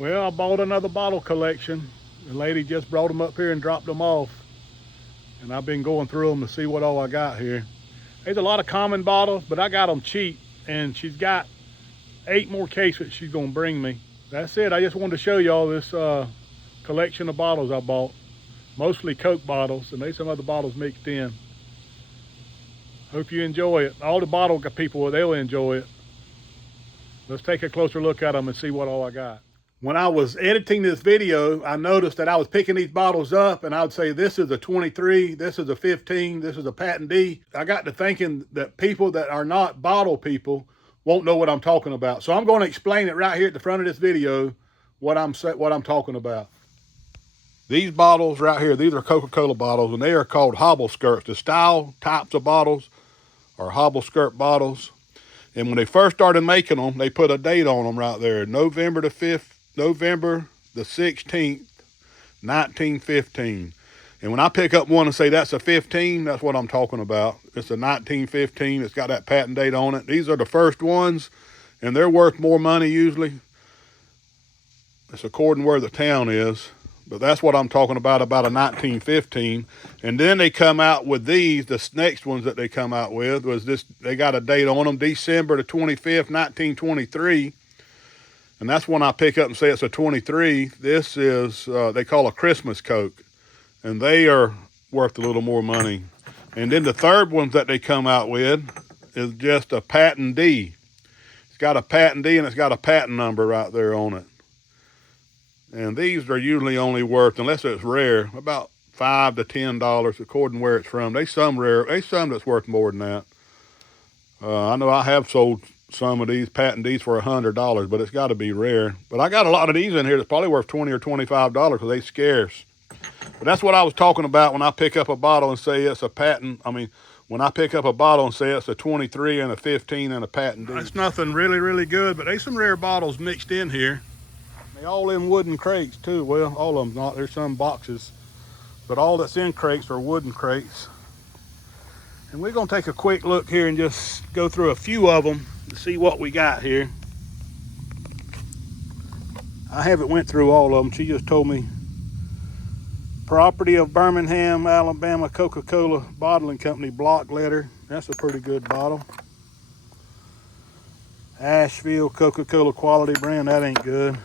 Well, I bought another bottle collection. The lady just brought them up here and dropped them off. And I've been going through them to see what all I got here. There's a lot of common bottles, but I got them cheap. And she's got 8 more cases she's gonna bring me. That's it. I just wanted to show y'all this collection of bottles I bought. Mostly Coke bottles, and there's some other bottles mixed in. Hope you enjoy it. All the bottle people, they'll enjoy it. Let's take a closer look at them and see what all I got. When I was editing this video, I noticed that I was picking these bottles up and I would say, this is a 23, this is a 15, this is a patent D. I got to thinking that people that are not bottle people won't know what I'm talking about. So I'm going to explain it right here at the front of this video, what I'm talking about. These bottles right here, these are Coca-Cola bottles, and they are called hobble skirts. The style types of bottles are hobble skirt bottles. And when they first started making them, they put a date on them right there. November the 16th, 1915. And when I pick up one and say that's a 15, that's what I'm talking about. It's a 1915. It's got that patent date on it. These are the first ones, and they're worth more money usually. It's according to where the town is. But that's what I'm talking about a 1915. And then they come out with these, the next ones that they come out with was this, they got a date on them, December the 25th, 1923. And that's when I pick up and say it's a 23. This is, they call a Christmas Coke. And they are worth a little more money. And then the third ones that they come out with is just a patent D. It's got a patent D and it's got a patent number right there on it. And these are usually only worth, unless it's rare, about $5 to $10 according to where it's from. There's some rare, there's some that's worth more than that. I know I have sold some of these patent Ds for $100, but it's got to be rare. But I got a lot of these in here that's probably worth $20 or $25 because they're scarce. But that's what I was talking about when I pick up a bottle and say it's a patent. I mean, when I pick up a bottle and say it's a 23 and a 15 and a patent D. It's nothing really, really good, but there's some rare bottles mixed in here. They all in wooden crates too. Well, all of them not. There's some boxes, but all that's in crates are wooden crates. And we're gonna take a quick look here and just go through a few of them to see what we got here. I haven't went through all of them. She just told me property of Birmingham, Alabama, Coca-Cola Bottling Company block letter. That's a pretty good bottle. Asheville Coca-Cola quality brand. That ain't good.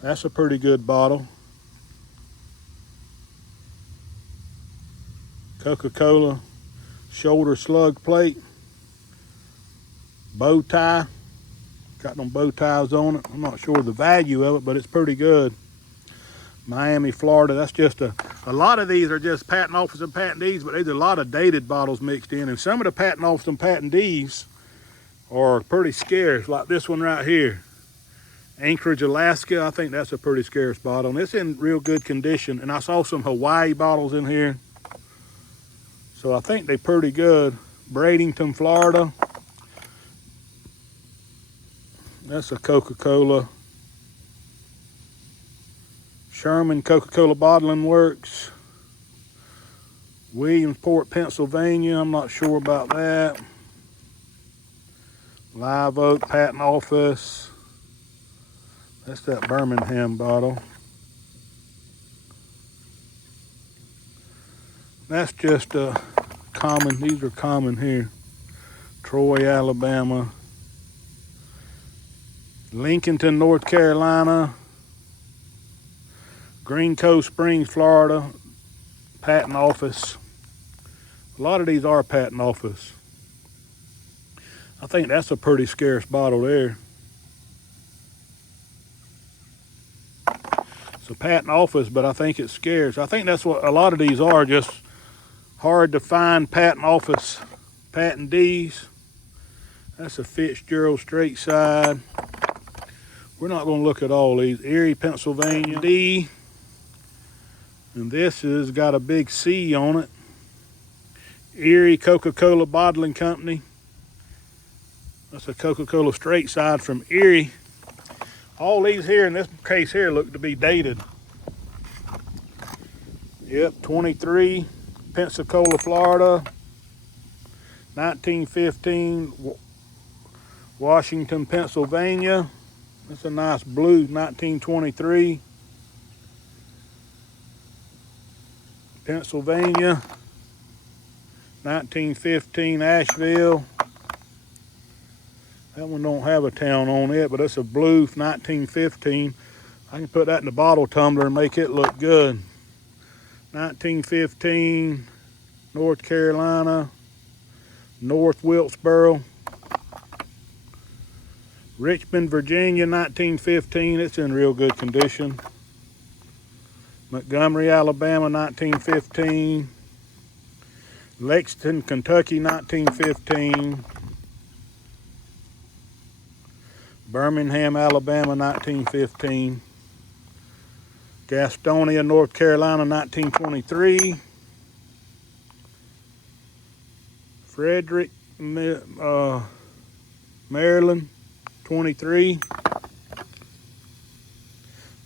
That's a pretty good bottle. Coca-Cola shoulder slug plate. Bow tie. Got them bow ties on it. I'm not sure the value of it, but it's pretty good. Miami, Florida. That's just a lot of these are just patent office and patent Ds, but there's a lot of dated bottles mixed in. And some of the patent office and patent Ds are pretty scarce, like this one right here. Anchorage, Alaska. I think that's a pretty scarce bottle. And it's in real good condition. And I saw some Hawaii bottles in here. So I think they're pretty good. Bradenton, Florida. That's a Coca-Cola. Sherman Coca-Cola Bottling Works. Williamsport, Pennsylvania. I'm not sure about that. Live Oak Patent Office. That's that Birmingham bottle. That's just a common, these are common here. Troy, Alabama. Lincolnton, North Carolina. Green Cove Springs, Florida. Patent office. A lot of these are patent office. I think that's a pretty scarce bottle there. It's a patent office, but I think it's scarce. I think that's what a lot of these are, just hard to find patent office, patent Ds. That's a Fitzgerald straight side. We're not going to look at all these. Erie, Pennsylvania, D. And this has got a big C on it. Erie Coca-Cola Bottling Company. That's a Coca-Cola straight side from Erie. All these here in this case here look to be dated. Yep, 23, Pensacola, Florida. 1915, Washington, Pennsylvania. It's a nice blue 1923. Pennsylvania. 1915 Asheville. That one don't have a town on it, but it's a blue 1915. I can put that in the bottle tumbler and make it look good. 1915 North Carolina. North Wilkesboro. Richmond, Virginia, 1915. It's in real good condition. Montgomery, Alabama, 1915. Lexington, Kentucky, 1915. Birmingham, Alabama, 1915. Gastonia, North Carolina, 1923. Frederick, Maryland, 23.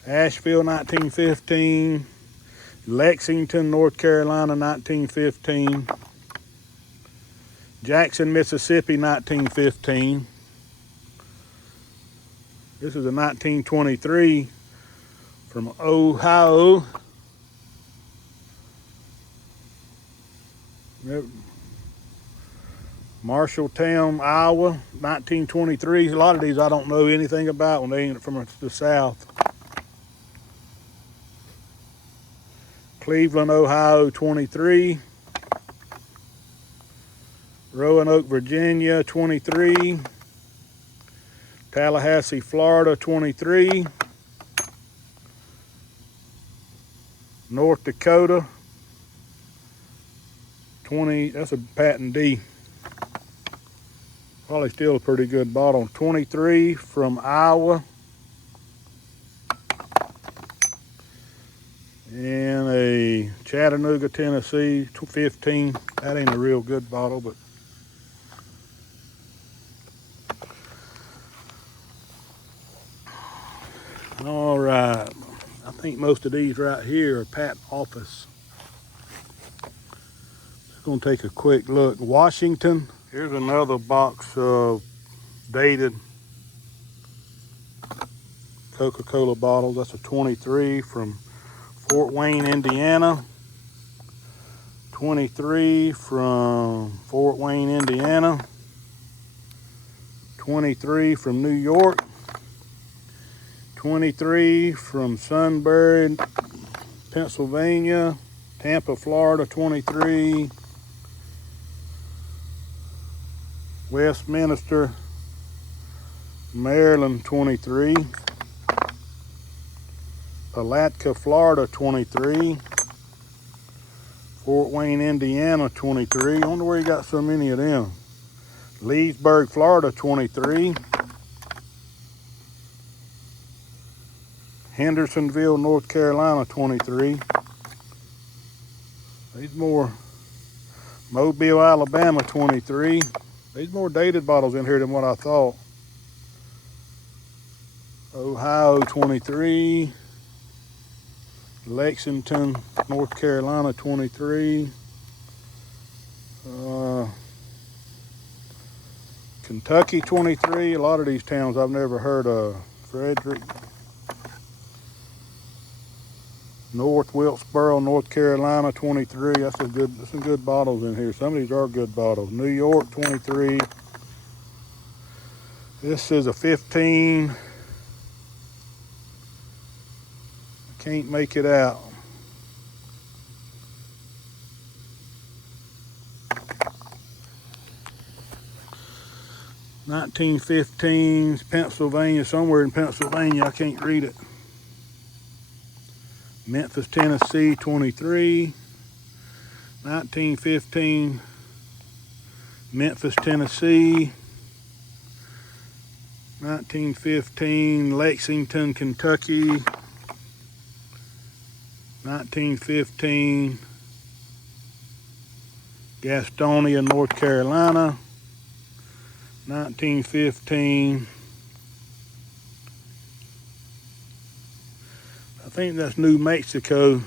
Asheville, 1915. Lexington, North Carolina, 1915. Jackson, Mississippi, 1915. This is a 1923 from Ohio. Marshalltown, Iowa, 1923. A lot of these I don't know anything about when they ain't from the South. Cleveland, Ohio, 23. Roanoke, Virginia, 23. Tallahassee, Florida, 23. North Dakota, 20. That's a patent D. Probably still a pretty good bottle. 23 from Iowa. And a Chattanooga, Tennessee, 15. That ain't a real good bottle, but all right. I think most of these right here are patent office. Just gonna take a quick look. Washington. Here's another box of dated Coca-Cola bottles. That's a 23 from Fort Wayne, Indiana. 23 from Fort Wayne, Indiana. 23 from New York. 23 from Sunbury, Pennsylvania. Tampa, Florida, 23. Westminster, Maryland, 23. Palatka, Florida, 23. Fort Wayne, Indiana, 23. I wonder where you got so many of them. Leesburg, Florida, 23. Hendersonville, North Carolina, 23. These more. Mobile, Alabama, 23. These more dated bottles in here than what I thought. Ohio, 23. Lexington, North Carolina, 23. Kentucky, 23. A lot of these towns I've never heard of. Frederick. North Wilkesboro, North Carolina, 23. That's some good bottles in here. Some of these are good bottles. New York, 23. This is a 15. I can't make it out. (1915) Pennsylvania, somewhere in Pennsylvania. I can't read it. Memphis, Tennessee, 23. 1915, Memphis, Tennessee. 1915, Lexington, Kentucky. 1915, Gastonia, North Carolina. 1915, I think that's New Mexico.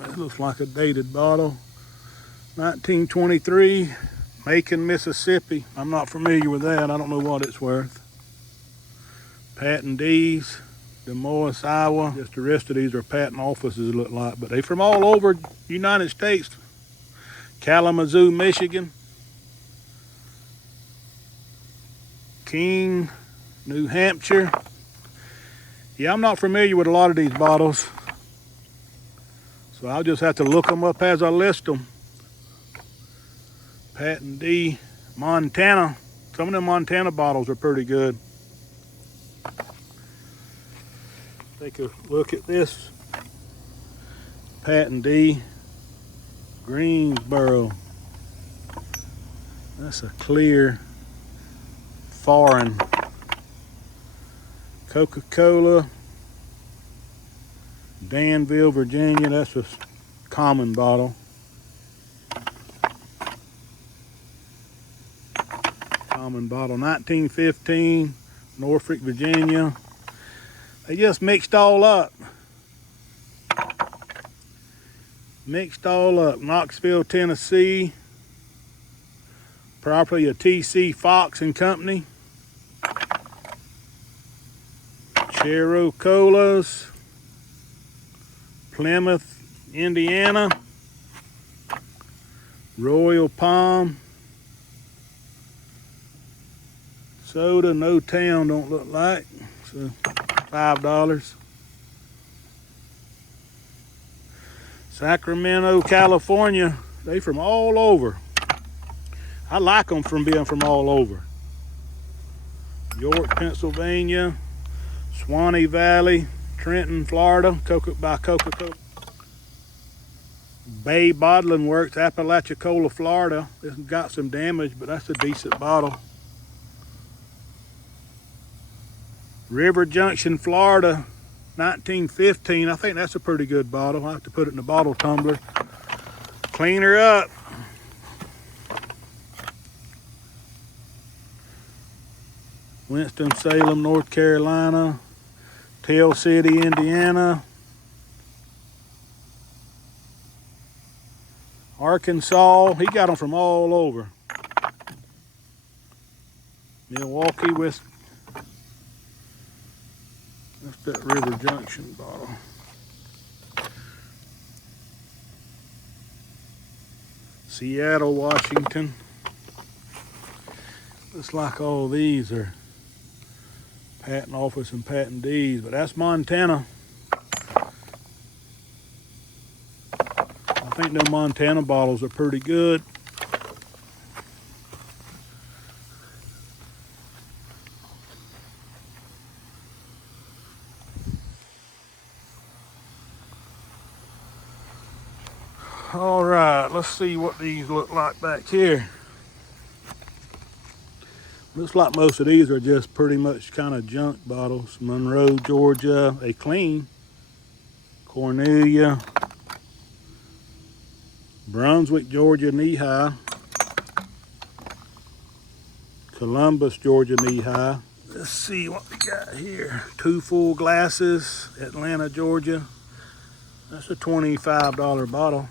That looks like a dated bottle. 1923, Macon, Mississippi. I'm not familiar with that. I don't know what it's worth. Patent D's, Des Moines, Iowa. Just the rest of these are patent offices, it look like, but they from all over United States. Kalamazoo, Michigan. King, New Hampshire. Yeah, I'm not familiar with a lot of these bottles, so I'll just have to look them up as I list them. Patent D, Montana. Some of them Montana bottles are pretty good. Take a look at this. Patent D, Greensboro. That's a clear foreign. Coca-Cola, Danville, Virginia. That's a common bottle. Common bottle. 1915, Norfolk, Virginia. They just mixed all up. Mixed all up. Knoxville, Tennessee. Property of T.C. Fox and Company. Chero Colas. Plymouth, Indiana. Royal Palm. Soda, no town, don't look like. So $5. Sacramento, California. They from all over. I like them from being from all over. York, Pennsylvania. Swanee Valley, Trenton, Florida. By Coca-Cola. Bay Bottling Works, Apalachicola, Florida. It's got some damage, but that's a decent bottle. River Junction, Florida, 1915. I think that's a pretty good bottle. I have to put it in a bottle tumbler. Clean her up. Winston-Salem, North Carolina. Tell City, Indiana. Arkansas. He got them from all over. Milwaukee, Wisconsin. That's that River Junction bottle. Seattle, Washington. Looks like all these are patent office and patent D's, but that's Montana. I think them Montana bottles are pretty good. All right, let's see what these look like back here. Looks like most of these are just pretty much kind of junk bottles. Monroe, Georgia, they clean. Cornelia. Brunswick, Georgia, knee-high. Columbus, Georgia, knee-high. Let's see what we got here. 2 full glasses, Atlanta, Georgia. That's a $25 bottle.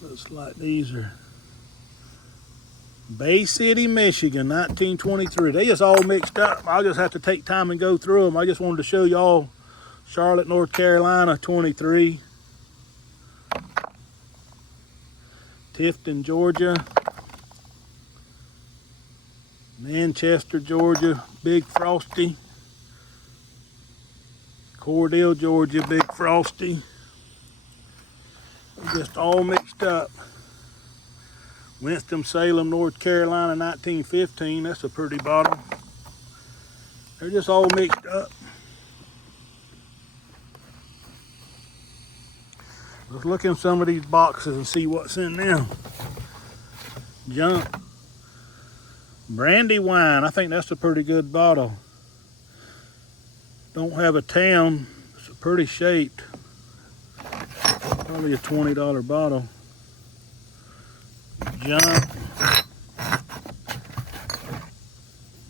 Looks like these are Bay City, Michigan, 1923. They just all mixed up. I'll just have to take time and go through them. I just wanted to show y'all Charlotte, North Carolina, 23. Tifton, Georgia. Manchester, Georgia, Big Frosty. Cordell, Georgia, Big Frosty. Just all mixed up. Winston-Salem, North Carolina, 1915. That's a pretty bottle. They're just all mixed up. Let's look in some of these boxes and see what's in them. Junk. Brandy wine. I think that's a pretty good bottle. Don't have a town. It's pretty shaped. Probably a $20 bottle. Junk.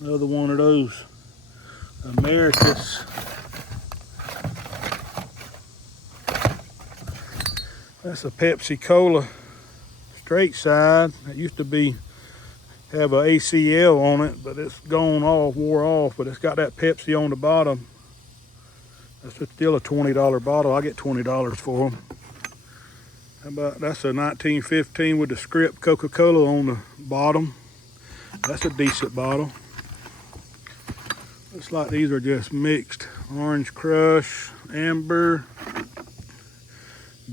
Another one of those Americas. That's a Pepsi Cola straight side. That used to be have a ACL on it, but it's gone off, wore off, but it's got that Pepsi on the bottom. That's still a $20 bottle. I get $20 for them. How about, that's a 1915 with the script Coca-Cola on the bottom. That's a decent bottle. Looks like these are just mixed. Orange Crush, Amber,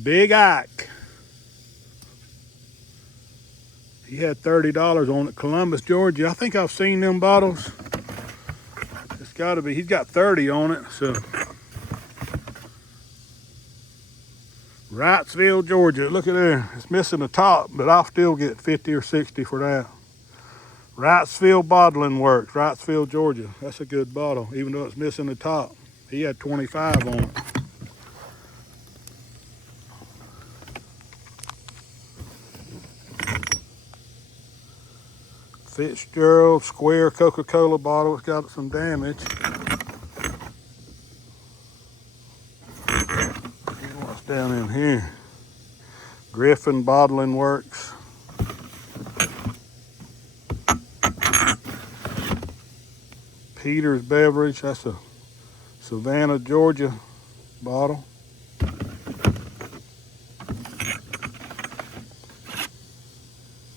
Big Ike. He had $30 on it. Columbus, Georgia. I think I've seen them bottles. It's got to be. He's got 30 on it. So, Wrightsville, Georgia. Look at there. It's missing the top, but I'll still get 50 or 60 for that. Wrightsville Bottling Works, Wrightsville, Georgia. That's a good bottle, even though it's missing the top. He had 25 on it. Fitzgerald Square Coca-Cola bottle. It's got some damage. What's down in here? Griffin Bottling Works. Peter's Beverage. That's a Savannah, Georgia bottle.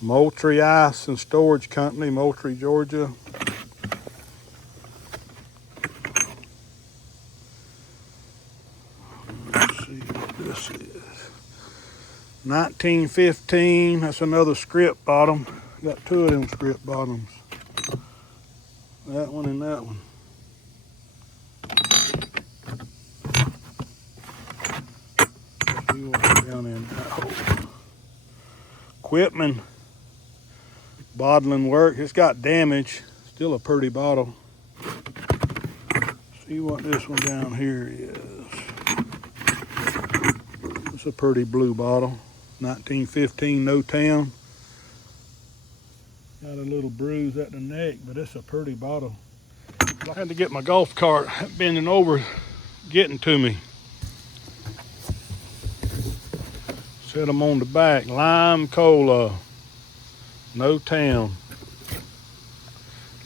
Moultrie Ice and Storage Company, Moultrie, Georgia. Let's see what this is. 1915, that's another script bottom. Got two of them script bottoms. That one and that one. See what's down in that hole. Quitman Bottling Work. It's got damage. Still a pretty bottle. See what this one down here is. It's a pretty blue bottle. 1915 No Town. Got a little bruise at the neck, but it's a pretty bottle. I had to get my golf cart bending over, getting to me. Set them on the back. Lime Cola, No Town.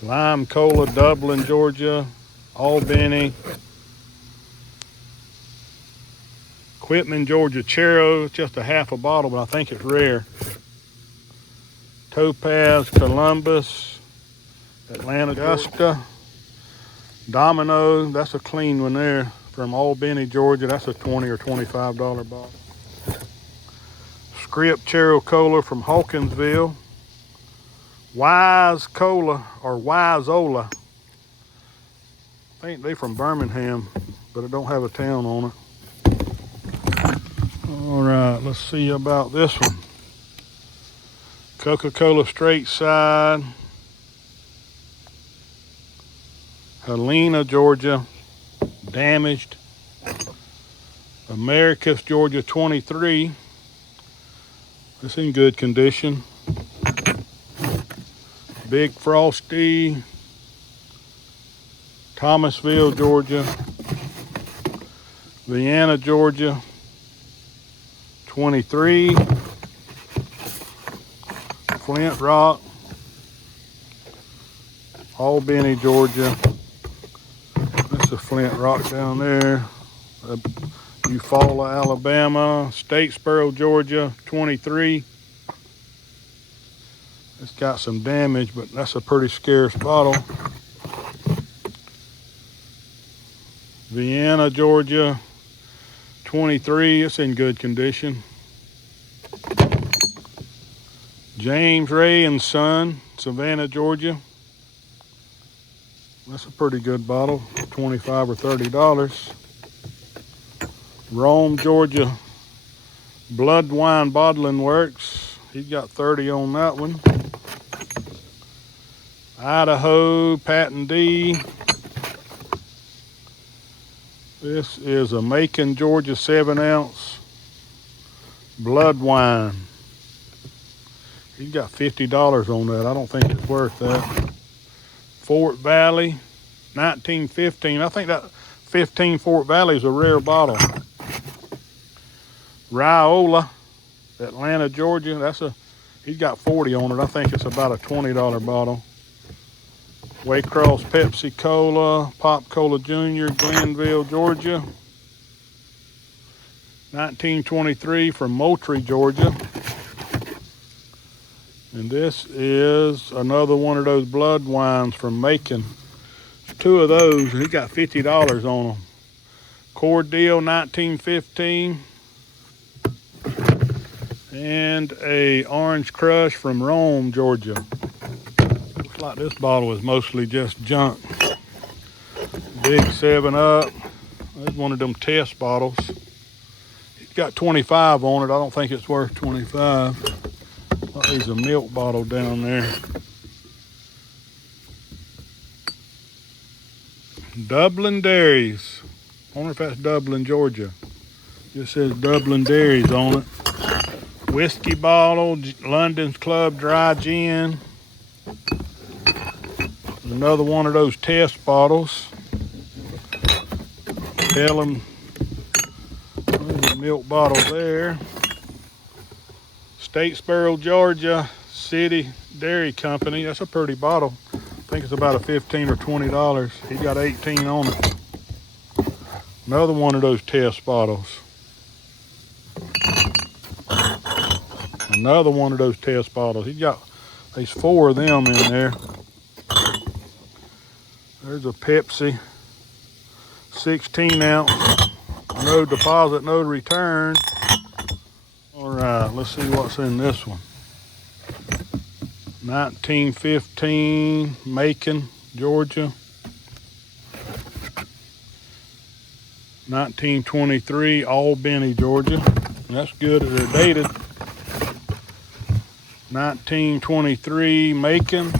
Lime Cola, Dublin, Georgia. Albany. Quitman, Georgia. Chero, it's just a half a bottle, but I think it's rare. Topaz, Columbus, Atlanta, Augusta, Domino, that's a clean one there from Albany, Georgia. That's a $20 or $25 bottle. Script Chero Cola from Hawkinsville. Wise Cola or Wiseola. I think they from Birmingham, but it don't have a town on it. All right, let's see about this one. Coca-Cola Straight Side, Helena, Georgia, damaged. Americus, Georgia, 23. It's in good condition. Big Frosty, Thomasville, Georgia. Vienna, Georgia, 23. Flint Rock, Albany, Georgia. That's a Flint Rock down there. Eufaula, Alabama. Statesboro, Georgia, 23. It's got some damage, but that's a pretty scarce bottle. Vienna, Georgia, 23. It's in good condition. James Ray and Son, Savannah, Georgia. That's a pretty good bottle, $25 or $30. Rome, Georgia, Blood Wine Bottling Works. He's got 30 on that one. Idaho, Patton D. This is a Macon, Georgia, 7-ounce blood wine. He's got $50 on that. I don't think it's worth that. Fort Valley, 1915. I think that 15 Fort Valley is a rare bottle. Riola, Atlanta, Georgia. That's a He's got 40 on it. I think it's about a $20 bottle. Waycross Pepsi Cola, Pop Cola Jr., Glenville, Georgia. 1923 from Moultrie, Georgia. And this is another one of those blood wines from Macon. There's two of those, and he got $50 on them. Cordial 1915. And a Orange Crush from Rome, Georgia. Looks like this bottle is mostly just junk. Big 7-Up. There's one of them test bottles. It's got 25 on it. I don't think it's worth 25. Oh, there's a milk bottle down there. Dublin Dairies. I wonder if that's Dublin, Georgia. Just says Dublin Dairies on it. Whiskey bottle, London's Club Dry Gin. Another one of those test bottles. There's a milk bottle there. Statesboro, Georgia, City Dairy Company. That's a pretty bottle. I think it's about a $15 or $20. He got 18 on it. Another one of those test bottles. Another one of those test bottles. There's 4 of them in there. There's a Pepsi, 16 ounce. No deposit, no return. All right, let's see what's in this one. 1915, Macon, Georgia. 1923, Albany, Georgia. That's good, they're dated. 1923, Macon.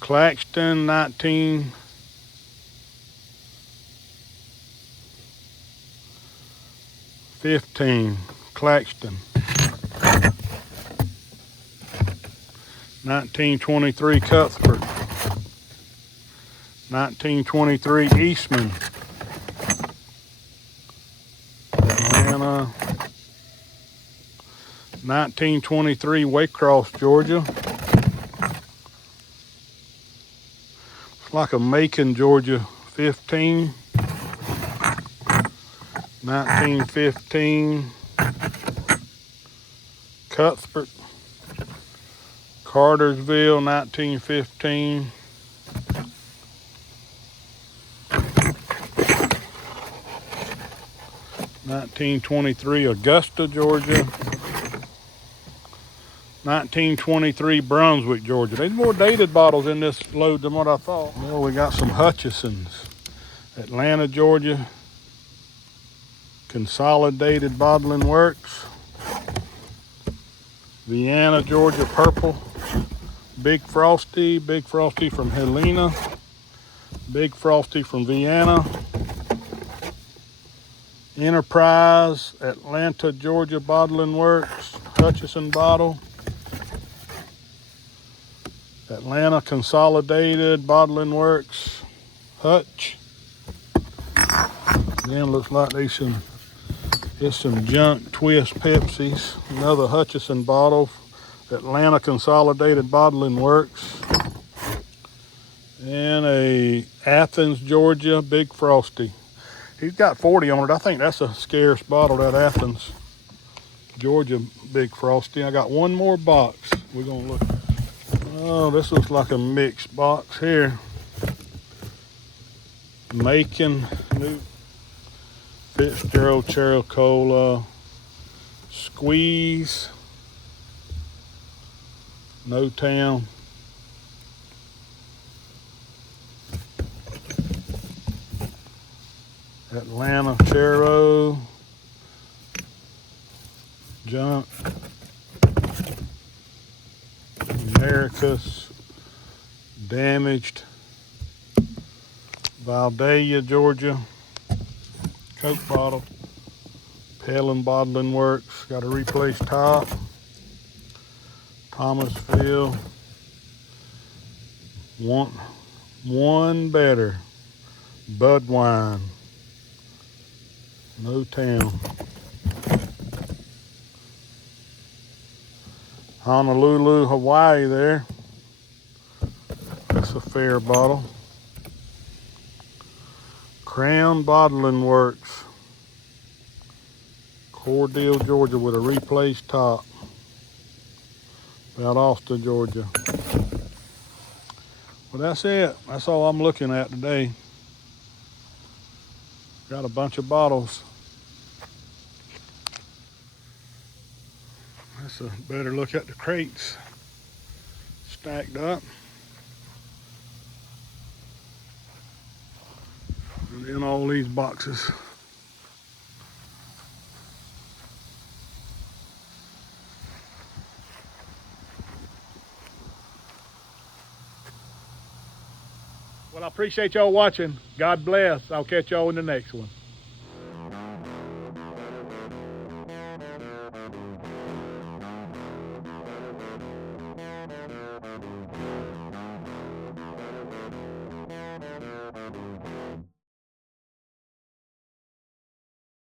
Claxton, 1915, Claxton. 1923, Cuthbert. 1923, Eastman. Atlanta. 1923, Waycross, Georgia. It's like a Macon, Georgia, 15. 1915, Cuthbert. Cartersville, 1915. 1923, Augusta, Georgia. 1923, Brunswick, Georgia. There's more dated bottles in this load than what I thought. Well, we got some Hutchisons. Atlanta, Georgia. Consolidated Bottling Works. Vienna, Georgia, Purple. Big Frosty from Helena. Big Frosty from Vienna. Enterprise, Atlanta, Georgia, Bottling Works. Hutchison bottle. Atlanta Consolidated Bottling Works, Hutch. Then looks like there's some junk Twist Pepsis. Another Hutchison bottle, Atlanta Consolidated Bottling Works. And a Athens, Georgia, Big Frosty. He's got 40 on it. I think that's a scarce bottle, that Athens, Georgia Big Frosty. I got one more box. We're gonna look. Oh, this looks like a mixed box here. Macon, New Fitzgerald Cherry Cola, Squeeze, No Town. Atlanta Chero, Junk, Americas, Damaged, Vidalia, Georgia, Coke bottle, Pelham Bottling Works, got a replaced top, Thomasville, one better, Bud Wine, No Town. Honolulu, Hawaii there. That's a fair bottle. Crown Bottling Works. Cordell, Georgia with a replaced top. About Austin, Georgia. Well, that's it. That's all I'm looking at today. Got a bunch of bottles. That's a better look at the crates stacked up. And then all these boxes. Well, I appreciate y'all watching. God bless. I'll catch y'all in the next one.